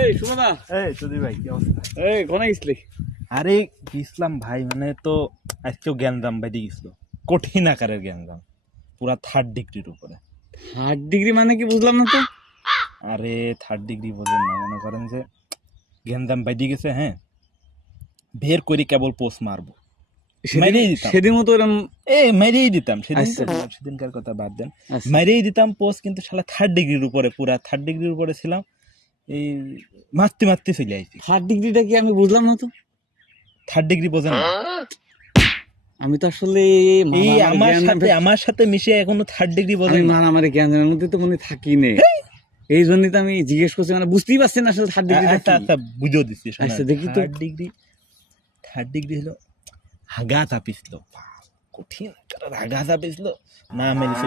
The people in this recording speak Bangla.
এই সুমনা, এই চৌধুরী ভাই কি অবস্থা? এই কোনে গেছিলি? আরে গেছিলাম ভাই, মানে তো আজকেও জ্ঞানদাম বাইরে গেছিল, কঠিন আকারের জ্ঞানদাম, পুরা 3rd ডিগ্রির উপরে। 3rd ডিগ্রি মানে কি বুঝলাম না তো। আরে 3rd ডিগ্রি বোঝেন না, মনে করেন যে জ্ঞানদাম বাইরে গেছে, হ্যাঁ বের করি কেবল পোস্ট মারবো, মেরেই দিতাম সেদিন মতো এরকম মেরেই দিতাম আচ্ছা। সেদিনকার কথা বাদ দেন, আচ্ছা। মেরেই দিতাম পোস্ট, কিন্তু শালা 3rd ডিগ্রির উপরে, পুরা 3rd ডিগ্রির উপরে ছিলাম, এই মারতে মারতে চলে আইছি। 3rd ডিগ্রিটা কি আমি বুঝলাম না তো। 3rd ডিগ্রি বোঝেন না? আমি তো আসলে এই আমার সাথে মিশে এখনো 3rd ডিগ্রি বোঝেন না? আমার জ্ঞানের মধ্যে তো মনে থাকি নে, এই জন্যই তো আমি জিজ্ঞেস করছি, মানে বুঝতেই পারছি না আসলে 3rd ডিগ্রি। আচ্ছা আচ্ছা বুঝিয়ে দিচ্ছি, আচ্ছা দেখি তো। 3rd ডিগ্রি হলো হাগা চাপিছিল, কঠিন হাগা চাপিছিল, না মেরেছে।